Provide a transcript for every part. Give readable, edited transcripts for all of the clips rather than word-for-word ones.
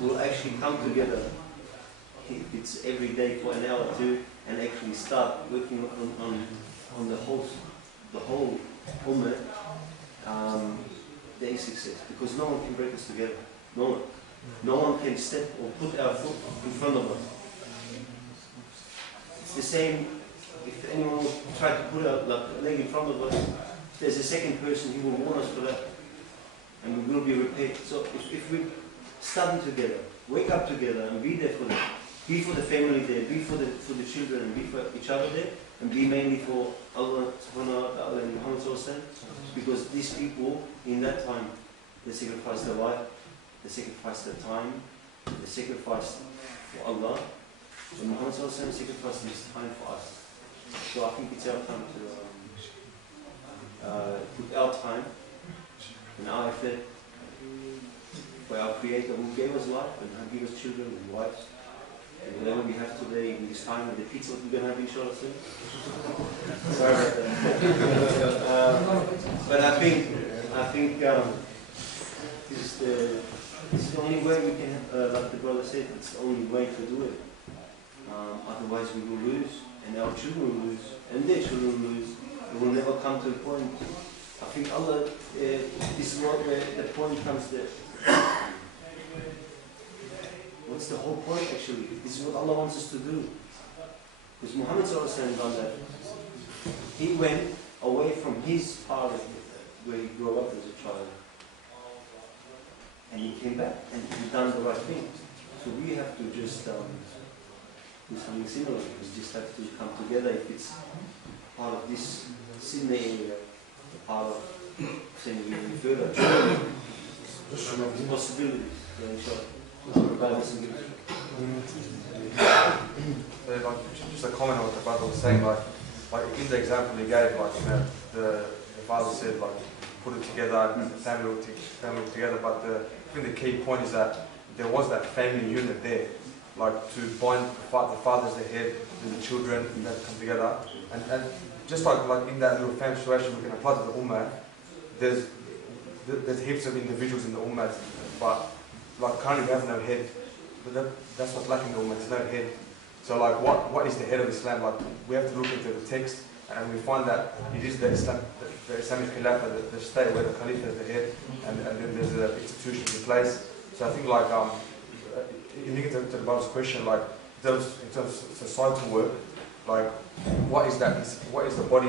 will actually come together, if it's every day for an hour or two, and actually start working on the whole Ummah, there is success. Because no one can break us together. No one. No one can step or put our foot in front of us. It's the same, if anyone will try to put a leg in front of us, there's a second person who will warn us for that. And we will be repaid. So if we study together, wake up together and be there for them, be for the family there, be for the children, and be for each other there, and be mainly for Allah subhanahu wa ta'ala and Muhammad sallallahu alaihi wasallam, because these people in that time, they sacrificed their life, they sacrificed their time, they sacrificed for Allah, and Muhammad sallallahu alaihi wasallam sacrificed his time for us. So I think it's our time to put our time and our effort for our Creator who gave us life and who gave us children and wives. And whatever we have today in this time, and the kids what we're going to have inshallah soon. Sorry about that. But I think this is the only way we can, like the brother said, it's the only way to do it. Otherwise we will lose, and our children will lose, and their children will lose. We will never come to a point. I think Allah, this is what the point comes there. What's the whole point actually? This is what Allah wants us to do. Because Muhammad sallallahu alaihi wasallam done that. He went away from his father where he grew up as a child. And he came back and he done the right thing. So we have to just do something similar. We just have to come together. If it's part of this Sydney area, part of sending you further, possibilities. So inshallah. Just a comment on what the brother was saying, like in the example he gave, like the father said, like put it together and the family work together. But I think the key point is that there was that family unit there, like to bind the father's the head, and the children that come together, and just like in that little family situation, we can apply to the Ummah. There's heaps of individuals in the Ummah, but like currently we have no head. That's what's lacking in the Ummah, there's no head. So like what is the head of Islam? Like we have to look into the text, and we find that it is the Islamic Khilafah, the state where the Khalifa is the head, and then there's the institutions in place. So I think like in looking to the brother's question, like in terms of societal work, like what is the body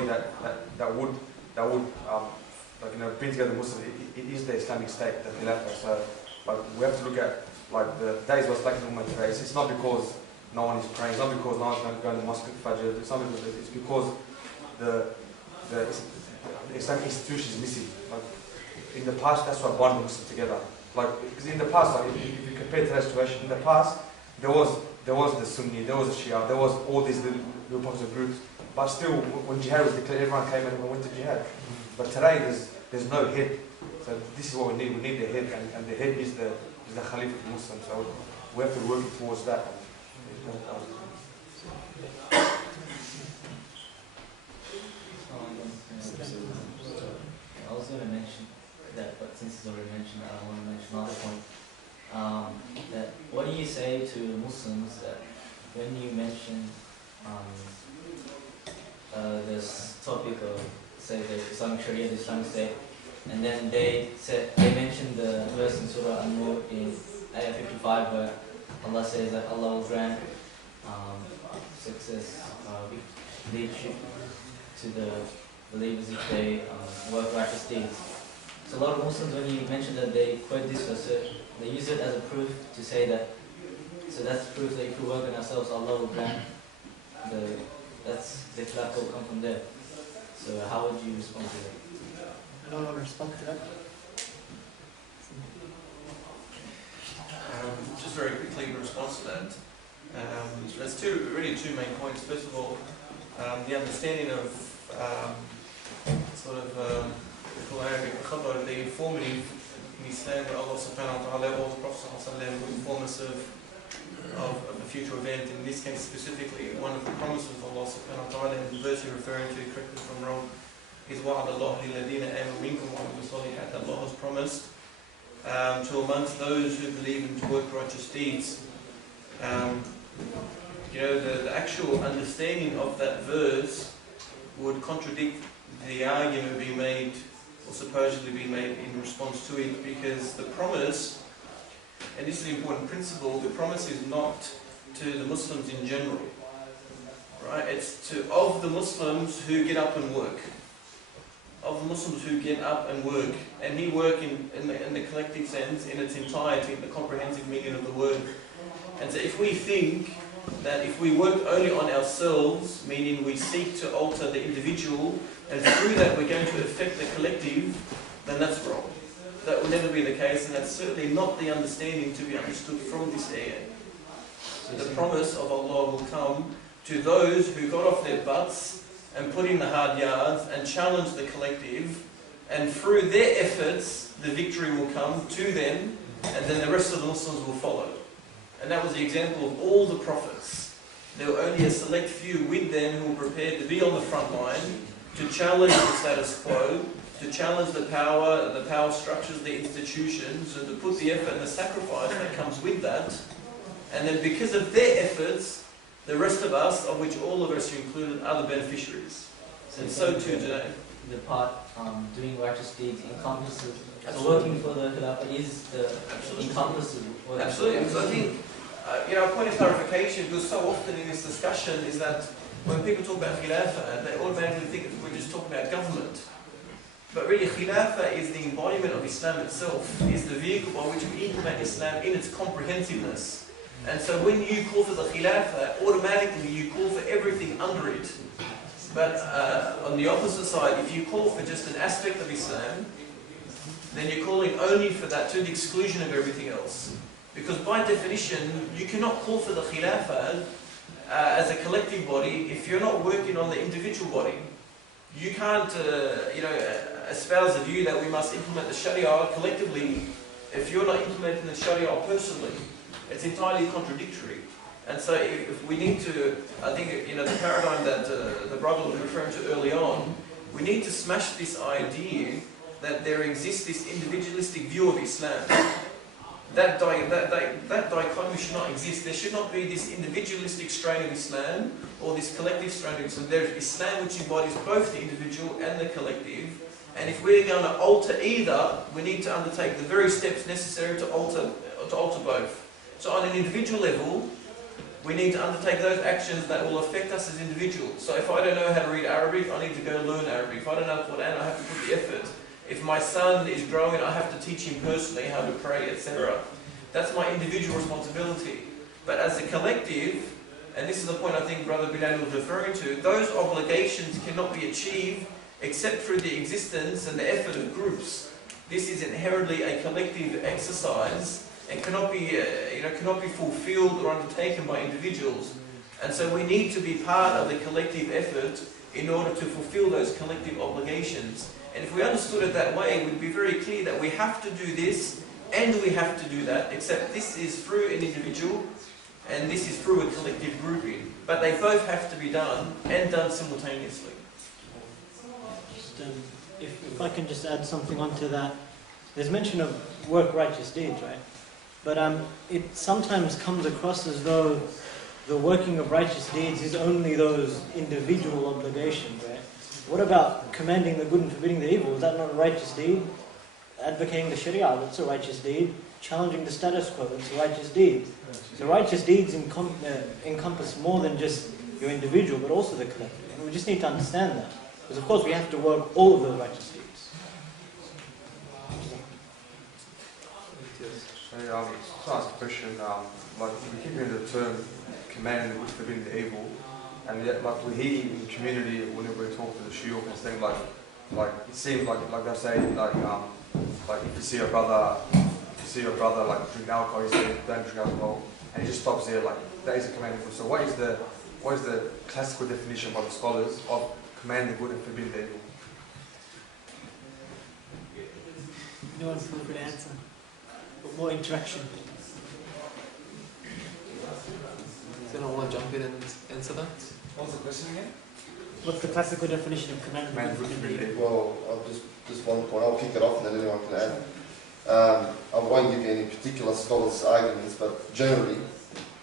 that would like bring together Muslims? It is the Islamic State, the Khilafah. So like we have to look at like that is what's lacking in Ummah today. It's not because no one is praying. It's not because no one's going to go to the mosque at Fajr. It's because the Islamic institution is missing. Like in the past, that's what bound Muslims together. Like because in the past, like if you compare to that situation, in the past there was the Sunni, there was the Shia, there was all these little pockets of groups. But still, when jihad was declared, everyone came in and went to jihad. But today there's no head. So this is what we need. We need the head, and the head is the Khalifa of Muslims. So we have to work towards that. I was going to mention that, but since it's already mentioned, I want to mention another point. That what do you say to Muslims that when you mention this topic of, say, the Islamic Sharia, the Islamic State, and then they mentioned the verse in Surah An-Nur in Ayah 55 where Allah says that Allah will grant success, leadership to the believers if they work righteous deeds. So a lot of Muslims, when you mention that, they quote this verse, they use it as a proof to say that, so that's proof that if we work on ourselves, Allah will grant the khilaf will come from there. So how would you respond to that? I don't want to respond to that. Just very quickly in response to that, there's really two main points. First of all, the understanding of the informative in Islam where Allah subhanahu wa ta'ala or the Prophet will inform us of a future event. In this case specifically, one of the promises of Allah subhanahu wa ta'ala, and the verse you're referring to, correct me if I'm wrong, is وَعَدَ اللَّهُ لِلَّذِينَ آمَنُوا مِنكُمْ وَعَمِلُوا الصَّالِحَاتِ. Allah has promised to amongst those who believe in to work righteous deeds. The actual understanding of that verse would contradict the argument being made, or supposedly being made in response to it, because the promise, and this is the important principle, the promise is not to the Muslims in general, right? It's of the Muslims who get up and work. Of the Muslims who get up and work. And he work in the collective sense, in its entirety, in the comprehensive meaning of the word. And so if we think that if we work only on ourselves, meaning we seek to alter the individual, and through that we're going to affect the collective, then that's wrong. That will never be the case, and that's certainly not the understanding to be understood from this ayah. The promise of Allah will come to those who got off their butts and put in the hard yards and challenged the collective, and through their efforts the victory will come to them, and then the rest of the Muslims will follow. And that was the example of all the prophets. There were only a select few with them who were prepared to be on the front line, to challenge the status quo, to challenge the power structures, the institutions, and to put the effort and the sacrifice that comes with that. And then because of their efforts, the rest of us, of which all of us are included, are the beneficiaries. And so too today. The part doing righteous deeds encompasses, working for the Khilafah is the encompasses. Absolutely. Because I think, a point of clarification, because so often in this discussion is that when people talk about Khilafah, they automatically think that we're just talking about government. But really, Khilafah is the embodiment of Islam itself, is the vehicle by which we implement Islam in its comprehensiveness. And so when you call for the Khilafah, automatically you call for everything under it. But on the opposite side, if you call for just an aspect of Islam, then you're calling only for that to the exclusion of everything else. Because by definition, you cannot call for the Khilafah as a collective body if you're not working on the individual body. You can't, espouse the view that we must implement the Sharia collectively if you're not implementing the Sharia personally. It's entirely contradictory. And so if we need to, I think, the paradigm that the brother was referring to early on, we need to smash this idea that there exists this individualistic view of Islam. That dichotomy should not exist. There should not be this individualistic strain of Islam or this collective strain of Islam. There is Islam which embodies both the individual and the collective. And if we're going to alter either, we need to undertake the very steps necessary to alter both. So on an individual level, we need to undertake those actions that will affect us as individuals. So if I don't know how to read Arabic, I need to go learn Arabic. If I don't know Quran, I have to put the effort. If my son is growing, I have to teach him personally how to pray, etc. That's my individual responsibility. But as a collective, and this is the point I think Brother Bilal was referring to, those obligations cannot be achieved except through the existence and the effort of groups. This is inherently a collective exercise and cannot be fulfilled or undertaken by individuals. And so we need to be part of the collective effort in order to fulfill those collective obligations. And if we understood it that way, it would be very clear that we have to do this and we have to do that, except this is through an individual and this is through a collective grouping. But they both have to be done and done simultaneously. If I can just add something onto that. There's mention of work righteous deeds, right? But it sometimes comes across as though the working of righteous deeds is only those individual obligations, right? What about commanding the good and forbidding the evil? Is that not a righteous deed? Advocating the Sharia, that's a righteous deed. Challenging the status quo, that's a righteous deed. So righteous deeds encompass more than just your individual, but also the collective. And we just need to understand that. Because of course we have to work all of those righteous deeds. So, to ask a question, we keep hearing the term commanding the good, forbidding the evil, and yet, we hear in the community whenever we talk to the shiur and things like it seems like they say if you see your brother drink alcohol, you say don't drink alcohol, and he just stops there. That is a commanding good. So what is the classical definition by the scholars of commanding the good and forbidding the evil? No one's got a good answer. But more interaction. Does anyone want to jump in and answer that? What's the question again? What's the classical definition of commanding the good and forbidding the evil? Well, just one point. I'll kick it off and then anyone can add. I won't give you any particular scholars' arguments, but generally,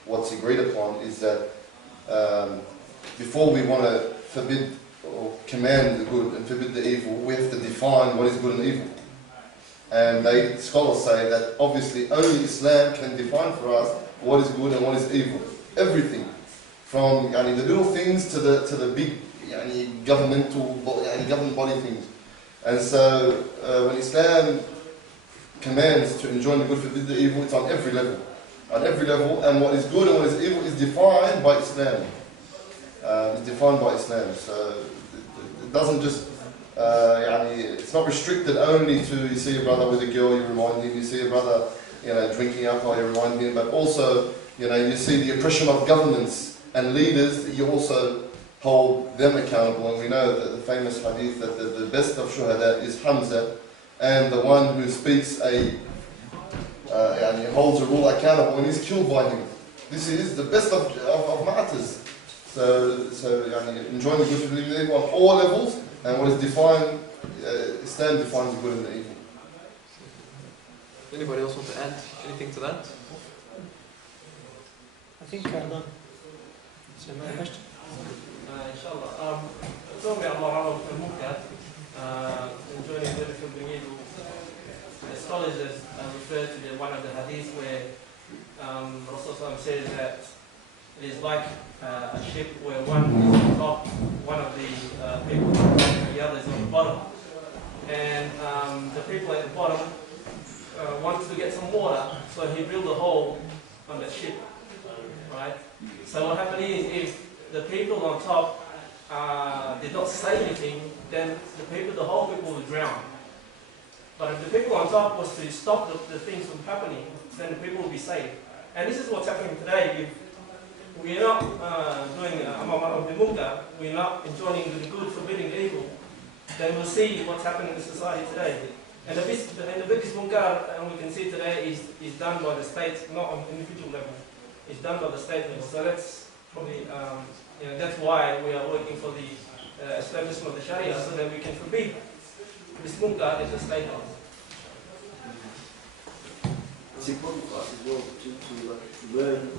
what's agreed upon is that before we want to forbid or command the good and forbid the evil, we have to define what is good and evil. And scholars say that obviously only Islam can define for us what is good and what is evil. Everything, from the little things to the big government body things. And so when Islam commands to enjoin the good, forbid the evil, it's on every level. On every level, and what is good and what is evil is defined by Islam. It's defined by Islam. So it doesn't just, it's not restricted only to, you see a brother with a girl, you remind him, you see a brother drinking alcohol, you remind him, but also, you see the oppression of governments and leaders, you also hold them accountable. And we know that the famous hadith that the best of shuhada is Hamza, and the one who speaks holds a rule accountable and is killed by him. This is the best of martyrs. So enjoying the good and the evil on all levels, and what is defined, Islam defines the good and the evil. Anybody else want to add anything to that? I think Ramadan. Is there another question? Inshallah. Tell me Allah al-Muqad, enjoying the good and evil. The scholars refer to one of the hadiths where Rasulullah says that it is like a ship where one is on top, one of the people is on top, and the other is on the bottom. And the people at the bottom wanted to get some water, so he drilled a hole on the ship, right? So what happened is, if the people on top did not say anything, then the whole people would drown. But if the people on top was to stop the things from happening, then the people will be saved. And this is what's happening today. If we're not doing Ummah al-Muqad, we're not enjoining the good, forbidding the evil, then we'll see what's happening in society today. And the biggest munkar, and we can see today, is done by the state, not on individual level. It's done by the state level. So that's probably, that's why we are working for the establishment of the Sharia, so that we can forbid this munkar at the state level. It's important for us as well to learn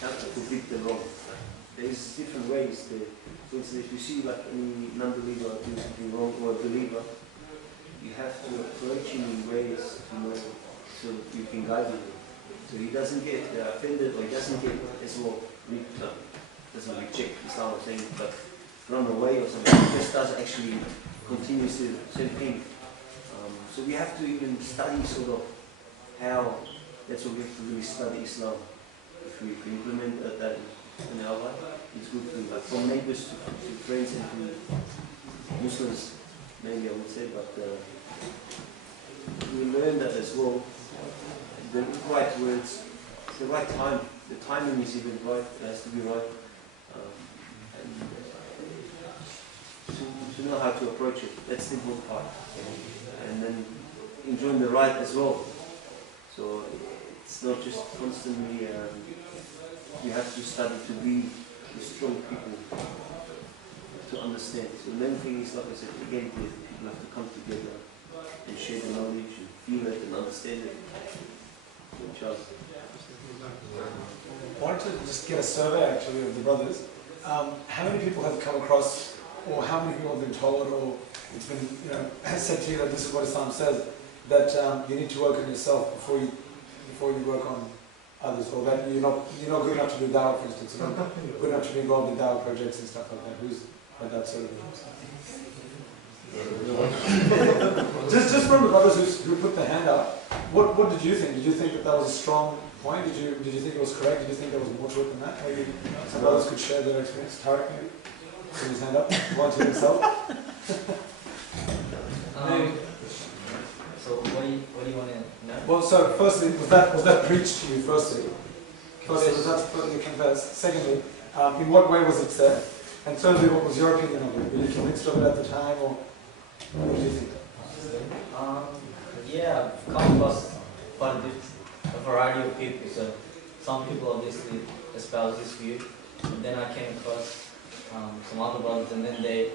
how to forbid the wrong. There's different ways. For instance, if you see like any non-believer doing something wrong or a believer, you have to approach him in ways so you can guide him. So he doesn't get offended, or he doesn't get as well, doesn't reject Islam or saying, but run away or something. He just does actually continues to same thing. So we have to even study sort of how, that's what we have to really study Islam. If we implement that in our life, it's good to, like, from neighbors to friends and to Muslims, maybe I would say, but we learn that as well. The right words, the right time, the timing is even right, it has to be right. To know how to approach it, that's the important part. And then enjoying the right as well. So it's not just constantly, you have to study to be strong people, to understand. So the main thing is, like I said, again, people have to come together and share the knowledge and feel it and understand it. I wanted to just get a survey actually of the brothers. How many people have come across, or how many people have been told, or it's been has said to you that this is what Islam says, that you need to work on yourself before you work on others, or that you're not good enough to do dawah, for instance, you're not good enough to be involved in dawah projects and stuff like that. Who's had that sort of thing? just from the brothers who put their hand up, what did you think? Did you think that was a strong point? Did you think it was correct? Did you think there was more to it than that? Maybe some brothers could share their experience. Tarek, maybe? Put his hand up. One to himself. So what do you want to know? Well, so firstly, was that preached to you? Firstly, was that you confessed? Secondly, in what way was it said? And thirdly, what was your opinion of it? Were you convinced of it at the time, or what do you think? Yeah, I've come across quite a variety of people. So some people obviously espouse this view, and then I came across some other brothers, and then they